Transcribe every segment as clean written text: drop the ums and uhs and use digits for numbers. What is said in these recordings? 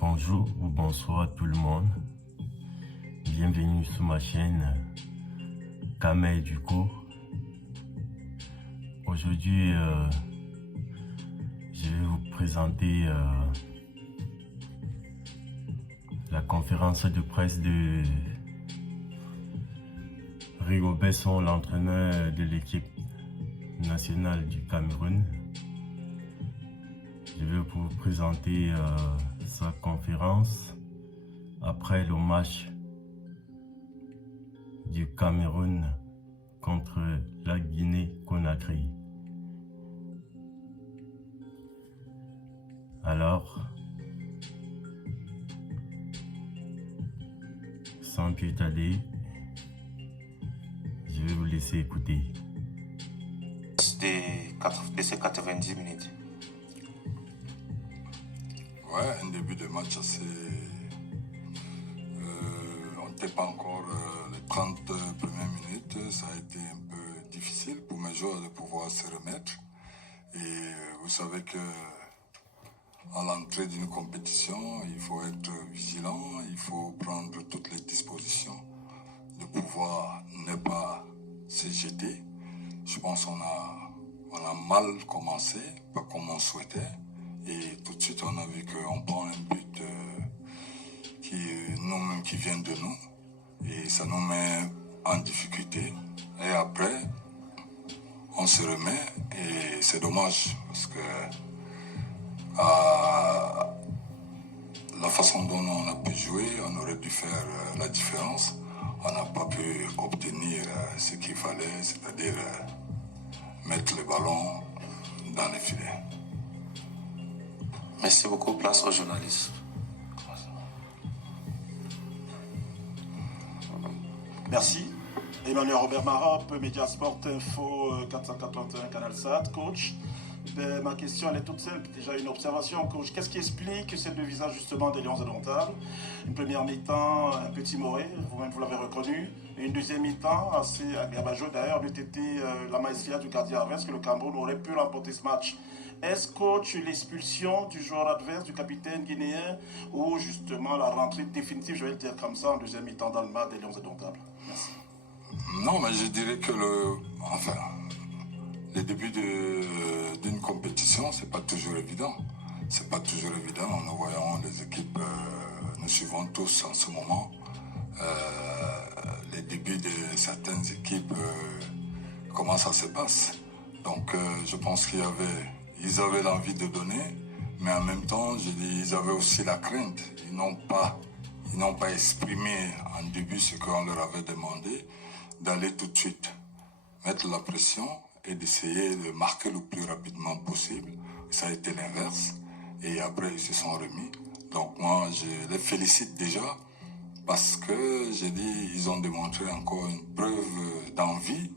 Bonjour ou bonsoir tout le monde. Bienvenue sur ma chaîne Kamel Duco. Aujourd'hui, je vais vous présenter la conférence de presse de Rigo Besson, l'entraîneur de l'équipe nationale du Cameroun. Je vais vous présenter sa conférence après le match du Cameroun contre la Guinée-Conakry. Alors, sans plus tarder, je vais vous laisser écouter. De ces 90 minutes. Ouais, un début de match assez... on n'était pas encore les 30 premières minutes. Ça a été un peu difficile pour mes joueurs de pouvoir se remettre. Et vous savez que à l'entrée d'une compétition, il faut être vigilant, il faut prendre toutes les dispositions de pouvoir ne pas se jeter. Je pense qu'on a mal commencé, pas comme on souhaitait. Et tout de suite, on a vu qu'on prend un but qui vient de nous. Et ça nous met en difficulté. Et après, on se remet. Et c'est dommage parce que la façon dont on a pu jouer, on aurait dû faire la différence. On n'a pas pu obtenir ce qu'il fallait, c'est-à-dire mettre le ballon dans les filets. Merci beaucoup. Place aux journalistes. Merci. Emmanuel Robert Marap, Mediasport Info 481 Canal Sat, coach. Ma question elle est toute simple. Déjà une observation, coach. Qu'est-ce qui explique ces deux visages justement des Lions indomptables? Une première mi-temps, un peu timoré, vous-même vous l'avez reconnu. Et une deuxième mi-temps, assez agréable d'ailleurs, eût été la maestria du gardien adverse que le Cameroun aurait pu remporter ce match. Est-ce, coach, l'expulsion du joueur adverse, du capitaine guinéen, ou justement la rentrée définitive, je vais le dire comme ça, en deuxième mi-temps dans le match des Lions indomptables? Merci. Non, mais je dirais que les débuts d'une compétition, c'est pas toujours évident. C'est pas toujours évident. Nous voyons les équipes, nous suivons tous en ce moment les débuts de certaines équipes, comment ça se passe. Donc, je pense qu'ils avaient l'envie de donner, mais en même temps, je dis, ils avaient aussi la crainte. Ils n'ont pas exprimé en début ce qu'on leur avait demandé, d'aller tout de suite mettre la pression et d'essayer de marquer le plus rapidement possible. Ça a été l'inverse. Et après, ils se sont remis. Donc moi, je les félicite déjà parce que, j'ai dit, ils ont démontré encore une preuve d'envie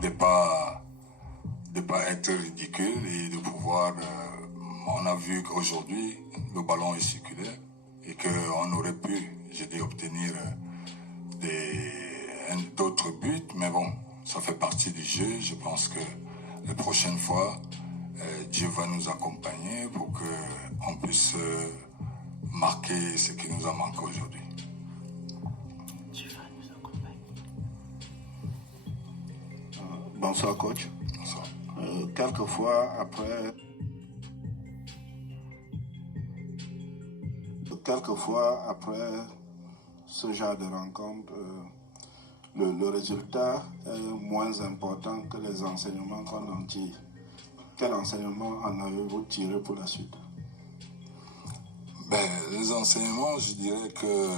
de pas être ridicule et de pouvoir... on a vu qu'aujourd'hui, le ballon est circulaire et qu'on aurait pu, j'ai dit, obtenir d'autres buts, mais bon, ça fait partie du jeu. Je pense que les prochaines fois, Dieu va nous accompagner pour qu'on puisse marquer ce qui nous a manqué aujourd'hui. Dieu va nous accompagner. Bonsoir, coach. Bonsoir. Quelquefois, après ce genre de rencontre, le résultat est moins important que les enseignements qu'on en tire. Quel enseignement en avez-vous tiré pour la suite? Les enseignements, je dirais que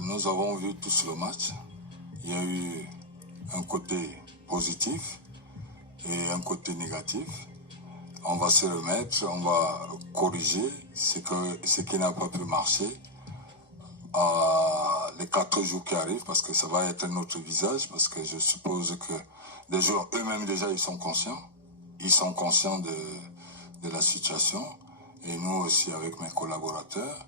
nous avons vu tous le match. Il y a eu un côté positif et un côté négatif. On va se remettre, on va corriger ce qui n'a pas pu marcher. Les 4 jours qui arrivent, parce que ça va être notre visage, parce que je suppose que les joueurs eux-mêmes déjà, ils sont conscients de la situation. Et nous aussi, avec mes collaborateurs,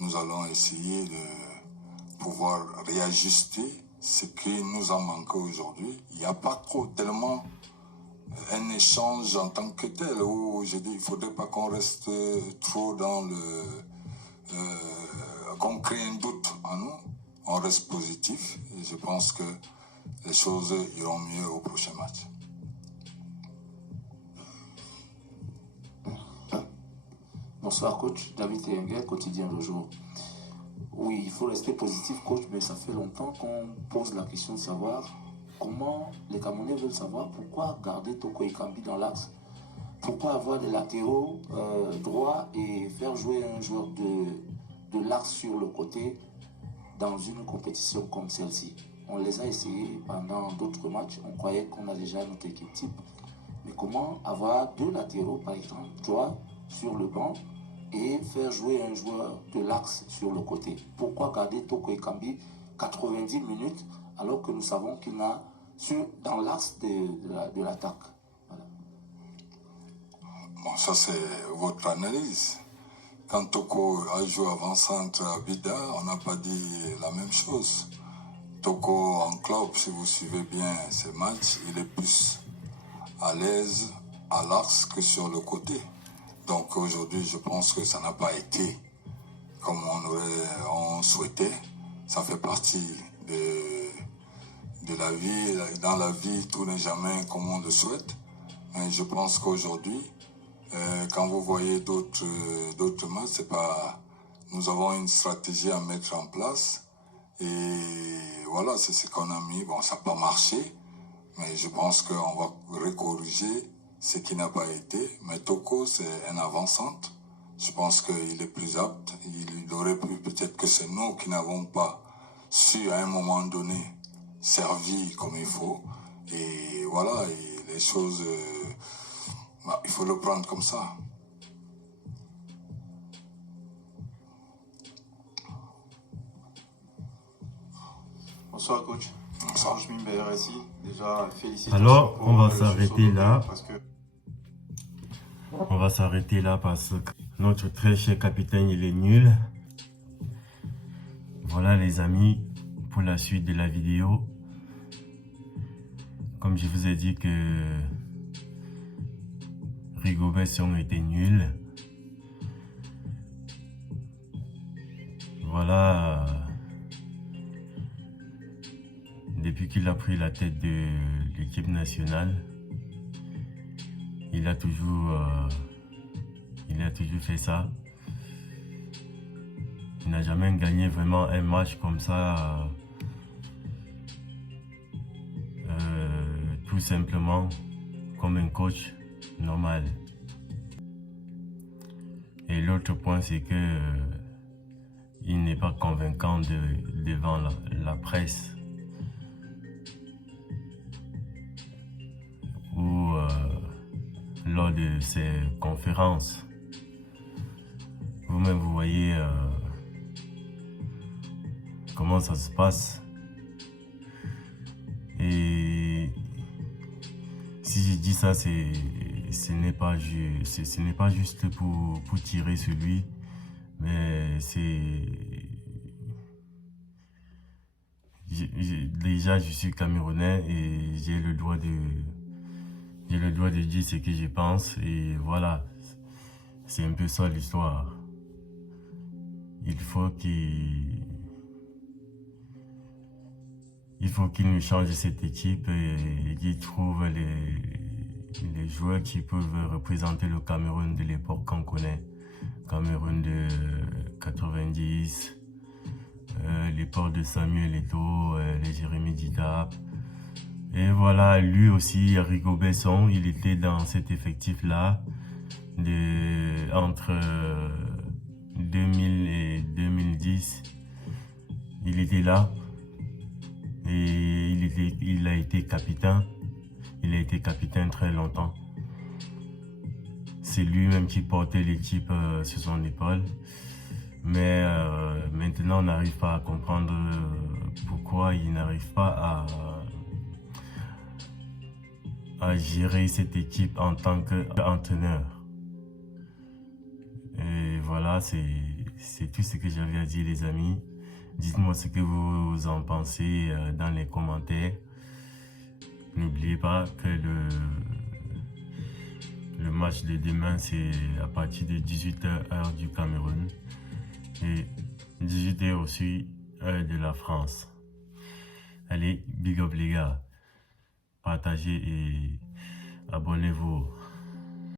nous allons essayer de pouvoir réajuster ce qui nous a manqué aujourd'hui. Il n'y a pas trop tellement un échange en tant que tel, où je dis il ne faudrait pas qu'on reste trop dans le... qu'on crée un doute en nous. On reste positif et je pense que les choses iront mieux au prochain match. Bonsoir coach, David Teyengue, quotidien le jour. Oui, il faut rester positif coach, mais ça fait longtemps qu'on pose la question de savoir comment les Camerounais veulent savoir pourquoi garder Toko Ekambi dans l'axe. Pourquoi avoir des latéraux droits et faire jouer un joueur de l'axe sur le côté dans une compétition comme celle-ci. On les a essayés pendant d'autres matchs, on croyait qu'on a déjà notre équipe type. Mais comment avoir deux latéraux par exemple, droits sur le banc et faire jouer un joueur de l'axe sur le côté? Pourquoi garder Toko Ekambi 90 minutes alors que nous savons qu'il a dans l'axe de l'attaque? Voilà. Bon, ça c'est votre analyse. Quand Toko a joué avant-centre à Vida, on n'a pas dit la même chose. Toko en club, si vous suivez bien ces matchs, il est plus à l'aise à l'axe que sur le côté. Donc aujourd'hui, je pense que ça n'a pas été comme on souhaitait. Ça fait partie de la vie. Dans la vie, tout n'est jamais comme on le souhaite. Mais je pense qu'aujourd'hui, quand vous voyez d'autres matchs, c'est pas... Nous avons une stratégie à mettre en place. Et voilà, c'est ce qu'on a mis. Bon, ça n'a pas marché. Mais je pense qu'on va recorriger ce qui n'a pas été. Mais Toko, c'est un avant-centre. Je pense qu'il est plus apte. Il aurait pu, peut-être que c'est nous qui n'avons pas su à un moment donné servir comme il faut. Et voilà, et les choses, il faut le prendre comme ça. Bonsoir coach. Bonsoir. Je m'y ici. Déjà, félicitations. Alors, pour on va le s'arrêter sursaut là. parce que... On va s'arrêter là parce que notre très cher capitaine, il est nul. Voilà les amis, pour la suite de la vidéo. Comme je vous ai dit que Rigobert Song était nul. Voilà. Depuis qu'il a pris la tête de l'équipe nationale, il a toujours fait ça. Il n'a jamais gagné vraiment un match comme ça, tout simplement comme un coach normal. Et l'autre point, c'est que il n'est pas convaincant devant la presse ou lors de ses conférences. Vous-même, vous voyez comment ça se passe. Et si je dis ça, ce n'est pas juste pour tirer sur lui, mais c'est... Déjà, je suis Camerounais et j'ai le droit de dire ce que je pense. Et voilà, c'est un peu ça l'histoire. Il faut qu'il nous change cette équipe et qu'il trouve les joueurs qui peuvent représenter le Cameroun de l'époque qu'on connaît. Cameroun de 90, l'époque de Samuel Eto'o, les Jérémy Dida. Et voilà, lui aussi, Rigobert Song, il était dans cet effectif-là entre 2000 et 2010. Il était là et il a été capitaine. Il a été capitaine très longtemps. C'est lui-même qui portait l'équipe sur son épaule. Mais maintenant, on n'arrive pas à comprendre pourquoi il n'arrive pas à gérer cette équipe en tant qu'entraîneur. Et voilà, c'est tout ce que j'avais à dire, les amis. Dites-moi ce que vous en pensez dans les commentaires. N'oubliez pas que match de demain, c'est à partir de 18h heure du Cameroun et 18h aussi heure de la France. Allez, big up les gars. Partagez et abonnez-vous.